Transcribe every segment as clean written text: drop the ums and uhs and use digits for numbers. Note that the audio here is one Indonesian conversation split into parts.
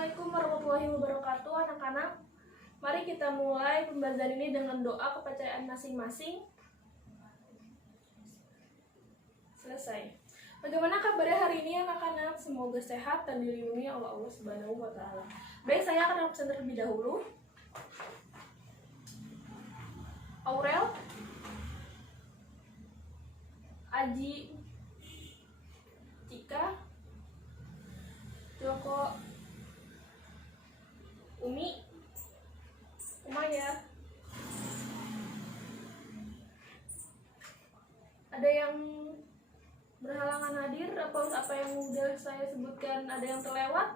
Assalamualaikum warahmatullahi wabarakatuh, anak-anak. Mari kita mulai pembahasan ini dengan doa kepercayaan masing-masing. Selesai. Bagaimana kabarnya hari ini, anak-anak? Semoga sehat dan dilindungi oleh Allah Subhanahu wa Ta'ala. Baik, saya akan absen terlebih dahulu. Aurel, Aji, Cika, Joko, Umi, Umaya. Ada yang berhalangan hadir? Apa yang sudah saya sebutkan ada yang terlewat?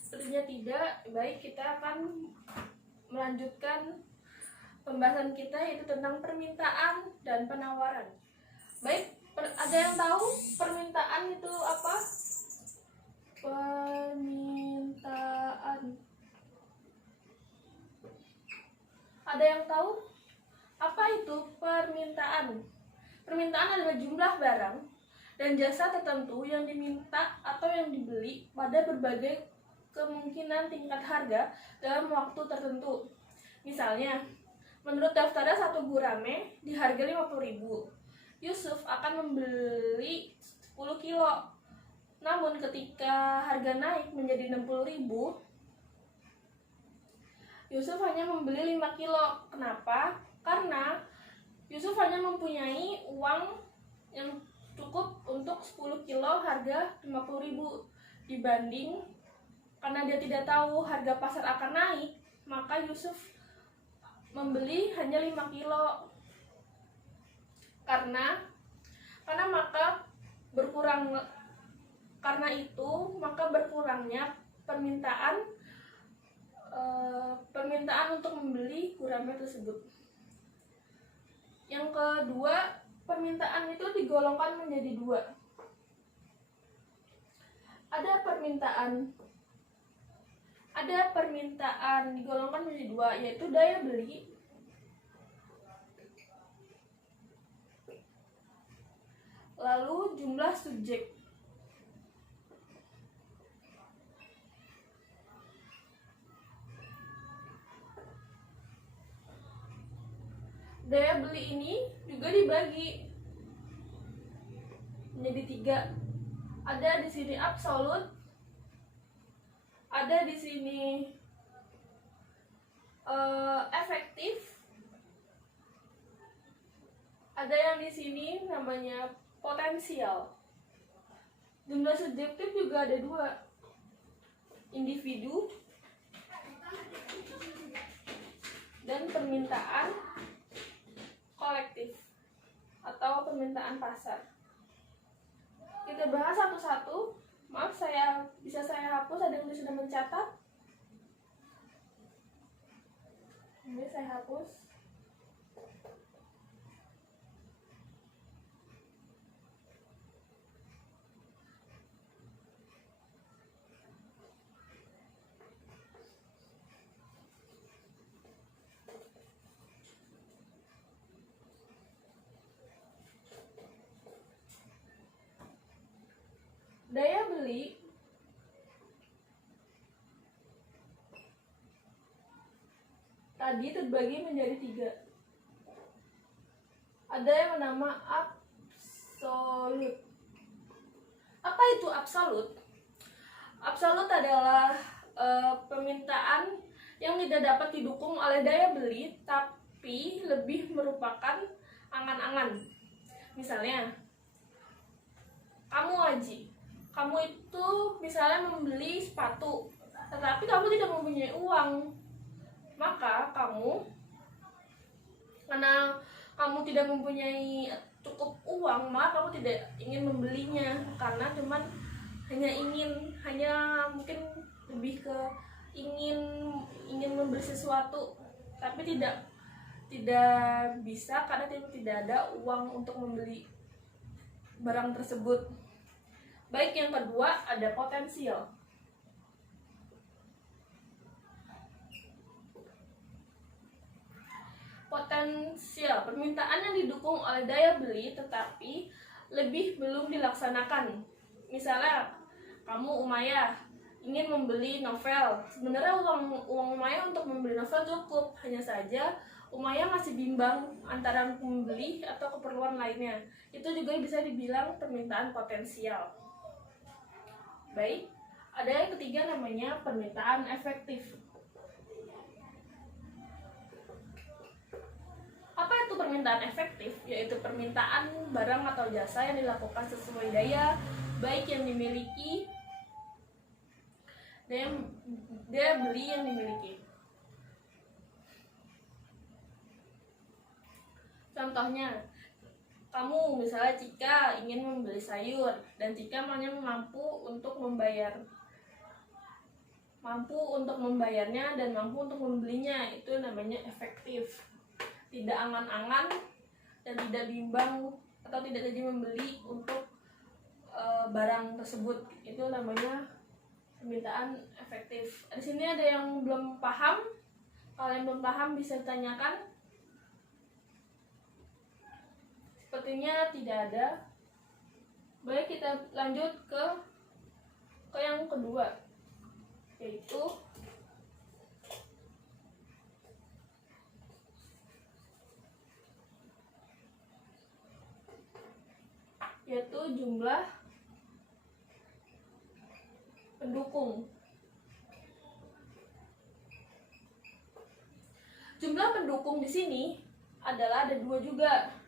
Sepertinya tidak. Baik, kita akan melanjutkan pembahasan kita, yaitu tentang permintaan dan penawaran. Baik, ada yang tahu permintaan itu apa? Permintaan. Ada yang tahu apa itu permintaan? Permintaan adalah jumlah barang dan jasa tertentu yang diminta atau yang dibeli pada berbagai kemungkinan tingkat harga dalam waktu tertentu. Misalnya, menurut daftarnya satu gurame di harga 50.000, Yusuf akan membeli 10 kilo. Namun ketika harga naik menjadi 60.000, Yusuf hanya membeli 5 kilo. Kenapa? Karena Yusuf hanya mempunyai uang yang cukup untuk 10 kilo harga 50.000. Dibanding, karena dia tidak tahu harga pasar akan naik, maka Yusuf membeli hanya 5 kilo. Karena maka berkurangnya permintaan untuk membeli gurame tersebut. Yang kedua, permintaan itu digolongkan menjadi dua. Ada permintaan digolongkan menjadi dua, yaitu daya beli lalu jumlah subjek. Daya beli ini juga dibagi menjadi 3. Ada di sini absolut, ada di sini efektif, ada yang di sini namanya potensial. Jumlah subjektif juga ada 2, individu dan permintaan kolektif atau permintaan pasar. Kita bahas satu-satu. Maaf, bisa saya hapus. Ada yang sudah mencatat? Ini saya hapus. Daya beli tadi terbagi menjadi 3. Ada yang bernama absolut. Apa itu absolut? Absolut adalah permintaan yang tidak dapat didukung oleh daya beli, tapi lebih merupakan angan-angan. Misalnya, kamu Aji, kamu itu misalnya membeli sepatu, tetapi kamu tidak mempunyai uang. Maka karena kamu tidak mempunyai cukup uang, maka kamu tidak ingin membelinya, karena hanya mungkin lebih ke ingin membeli sesuatu, tapi tidak bisa karena tidak ada uang untuk membeli barang tersebut. Baik, yang kedua ada potensial. Potensial, permintaan yang didukung oleh daya beli tetapi belum dilaksanakan. Misalnya, kamu Umayyah ingin membeli novel. Sebenarnya uang Umaya untuk membeli novel cukup, hanya saja Umaya masih bimbang antara membeli atau keperluan lainnya. Itu juga bisa dibilang permintaan potensial. Baik, ada yang ketiga namanya permintaan efektif. Apa itu permintaan efektif? Yaitu permintaan barang atau jasa yang dilakukan sesuai daya, baik yang dimiliki dan daya beli yang dimiliki. Contohnya, kamu misalnya Cika ingin membeli sayur dan Cika hanya mampu untuk membayarnya dan mampu untuk membelinya. Itu namanya efektif. Tidak angan-angan dan tidak bimbang atau tidak jadi membeli untuk barang tersebut. Itu namanya permintaan efektif. Di sini ada yang belum paham. Kalau yang belum paham bisa ditanyakan. Sepertinya tidak ada. Baik, kita lanjut ke yang kedua, yaitu jumlah pendukung. Jumlah pendukung di sini adalah ada dua juga.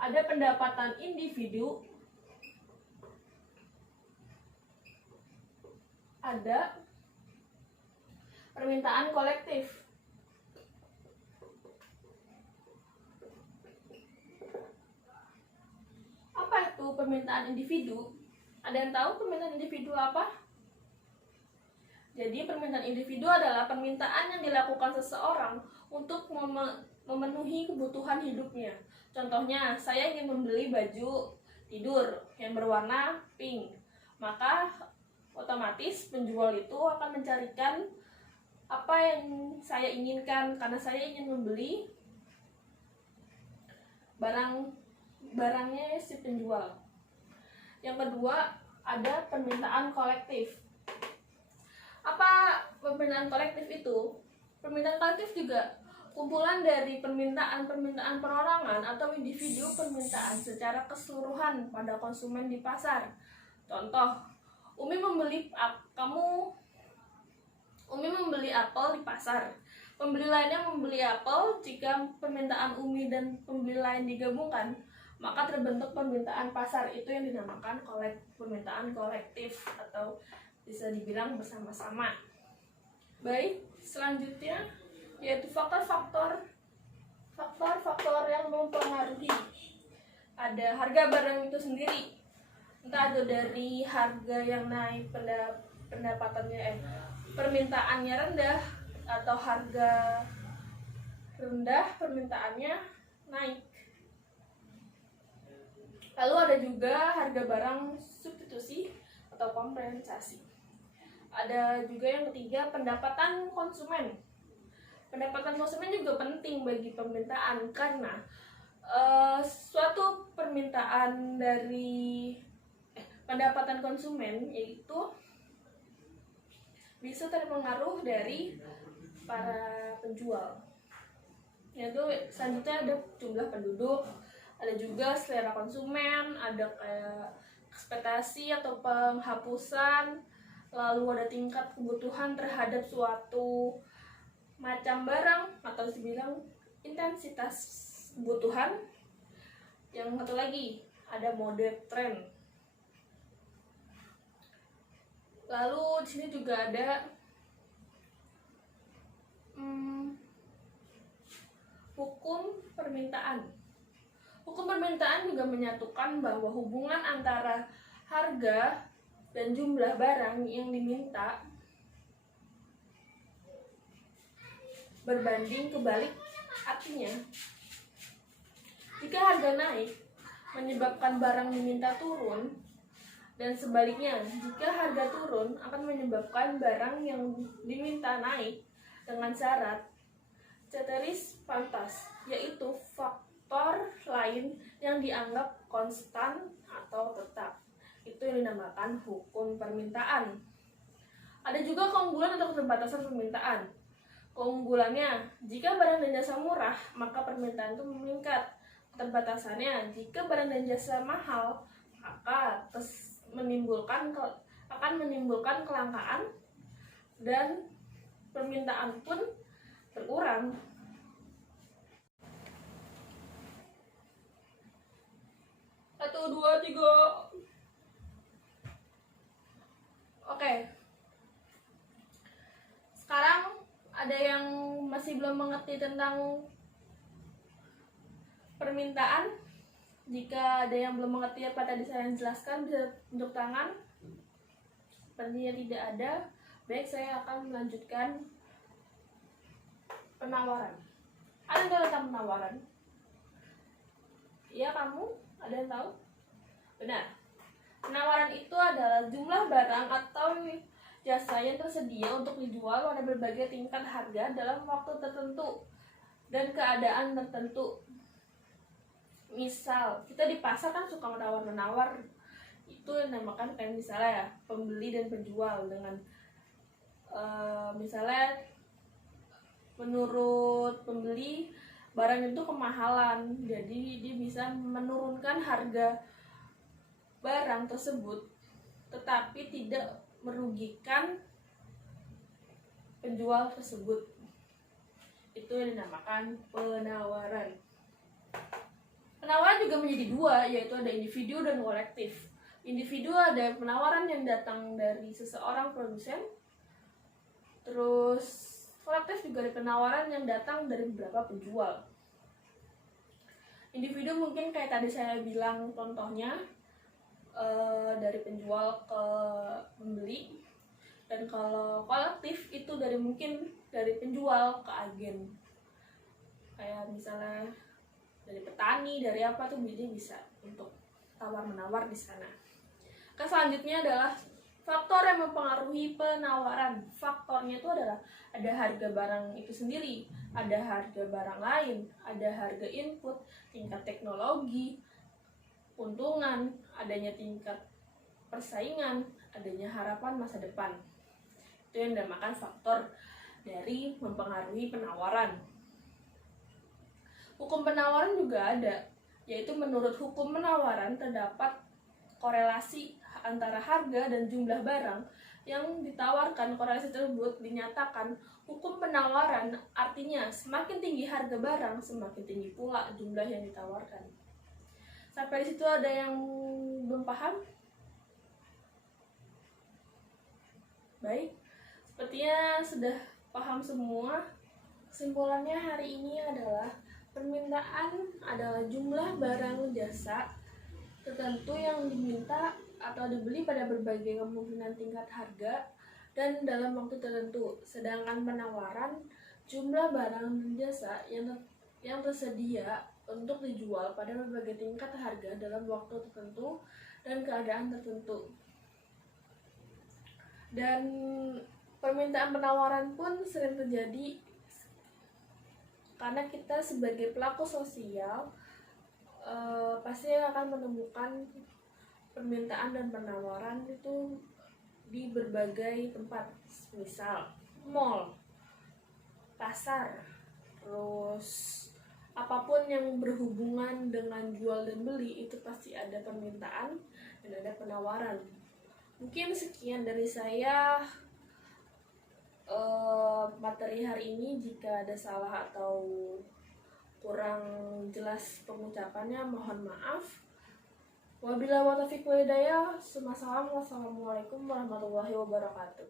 Ada pendapatan individu, ada permintaan kolektif. Apa itu permintaan individu? Ada yang tahu permintaan individu apa? Jadi permintaan individu adalah permintaan yang dilakukan seseorang untuk memenuhi kebutuhan hidupnya. Contohnya, saya ingin membeli baju tidur yang berwarna pink. Maka otomatis penjual itu akan mencarikan apa yang saya inginkan karena saya ingin membeli barangnya si penjual. Yang kedua, ada permintaan kolektif. Apa permintaan kolektif itu? Permintaan kolektif juga kumpulan dari permintaan perorangan atau individu permintaan secara keseluruhan pada konsumen di pasar. Contoh, Umi membeli apel di pasar. Pembeli lainnya membeli apel. Jika permintaan Umi dan pembeli lain digabungkan, maka terbentuk permintaan pasar. Itu yang dinamakan permintaan kolektif atau bisa dibilang bersama-sama. Baik, selanjutnya yaitu faktor-faktor yang mempengaruhi. Ada harga barang itu sendiri, entah itu dari harga yang naik permintaannya rendah atau harga rendah permintaannya naik. Lalu ada juga harga barang substitusi atau kompensasi. Ada juga yang ketiga, pendapatan konsumen. Pendapatan konsumen juga penting bagi permintaan karena suatu permintaan dari pendapatan konsumen yaitu bisa terpengaruh dari para penjual. Yaitu selanjutnya ada jumlah penduduk, ada juga selera konsumen, ada kayak ekspektasi atau penghapusan, lalu ada tingkat kebutuhan terhadap suatu macam barang atau dibilang intensitas kebutuhan. Yang satu lagi ada mode tren. Lalu di sini juga ada hukum permintaan. Hukum permintaan juga menyatukan bahwa hubungan antara harga dan jumlah barang yang diminta berbanding kebalik. Artinya, jika harga naik menyebabkan barang diminta turun, dan sebaliknya, jika harga turun akan menyebabkan barang yang diminta naik dengan syarat ceteris paribus, yaitu faktor lain yang dianggap konstan atau tetap. Itu yang dinamakan hukum permintaan. Ada juga keunggulan atau keterbatasan permintaan. Keunggulannya, jika barang dan jasa murah, maka permintaan itu meningkat. Keterbatasannya, jika barang dan jasa mahal, maka akan menimbulkan kelangkaan dan permintaan pun berkurang. Satu, dua, tiga. Oke. Sekarang ada yang masih belum mengerti tentang permintaan. Jika ada yang belum mengerti apa tadi saya jelaskan, bisa tunjuk tangan. Sepertinya tidak ada. Baik, saya akan melanjutkan penawaran. Ada yang tahu tentang penawaran? Iya, kamu? Ada yang tahu? Benar. Penawaran itu adalah jumlah barang atau jasa yang tersedia untuk dijual pada berbagai tingkat harga dalam waktu tertentu dan keadaan tertentu. Misal, kita di pasar kan suka menawar-menawar. Itu yang dinamakan kayak misalnya ya, pembeli dan penjual dengan misalnya menurut pembeli barang itu kemahalan, jadi dia bisa menurunkan harga barang tersebut tetapi tidak merugikan penjual tersebut. Itu yang dinamakan penawaran. Penawaran juga menjadi dua, yaitu ada individu dan kolektif. Individu ada penawaran yang datang dari seseorang produsen, terus kolektif juga ada penawaran yang datang dari beberapa penjual. Individu mungkin kayak tadi saya bilang contohnya, dari penjual ke pembeli, dan kalau kolektif itu mungkin dari penjual ke agen, kayak misalnya dari petani, dari apa tuh bisa untuk tawar menawar di sana. Selanjutnya adalah faktor yang mempengaruhi penawaran. Faktornya itu adalah ada harga barang itu sendiri, ada harga barang lain, ada harga input, tingkat teknologi, keuntungan, adanya tingkat persaingan, adanya harapan masa depan. Itu yang dinamakan faktor dari mempengaruhi penawaran. Hukum penawaran juga ada, yaitu menurut hukum penawaran terdapat korelasi antara harga dan jumlah barang yang ditawarkan. Korelasi tersebut dinyatakan hukum penawaran, artinya semakin tinggi harga barang, semakin tinggi pula jumlah yang ditawarkan. Sampai di situ ada yang belum paham? Baik, sepertinya sudah paham semua. Kesimpulannya hari ini adalah permintaan adalah jumlah barang jasa tertentu yang diminta atau dibeli pada berbagai kemungkinan tingkat harga dan dalam waktu tertentu. Sedangkan penawaran jumlah barang dan jasa yang tersedia untuk dijual pada berbagai tingkat harga dalam waktu tertentu dan keadaan tertentu. Dan permintaan penawaran pun sering terjadi karena kita sebagai pelaku sosial pasti akan menemukan permintaan dan penawaran itu di berbagai tempat, misal mall, pasar, terus apapun yang berhubungan dengan jual dan beli itu pasti ada permintaan dan ada penawaran. Mungkin sekian dari saya materi hari ini. Jika ada salah atau kurang jelas pengucapannya, mohon maaf. Wabillahi taufiq wal hidayah. Wassalamualaikum warahmatullahi wabarakatuh.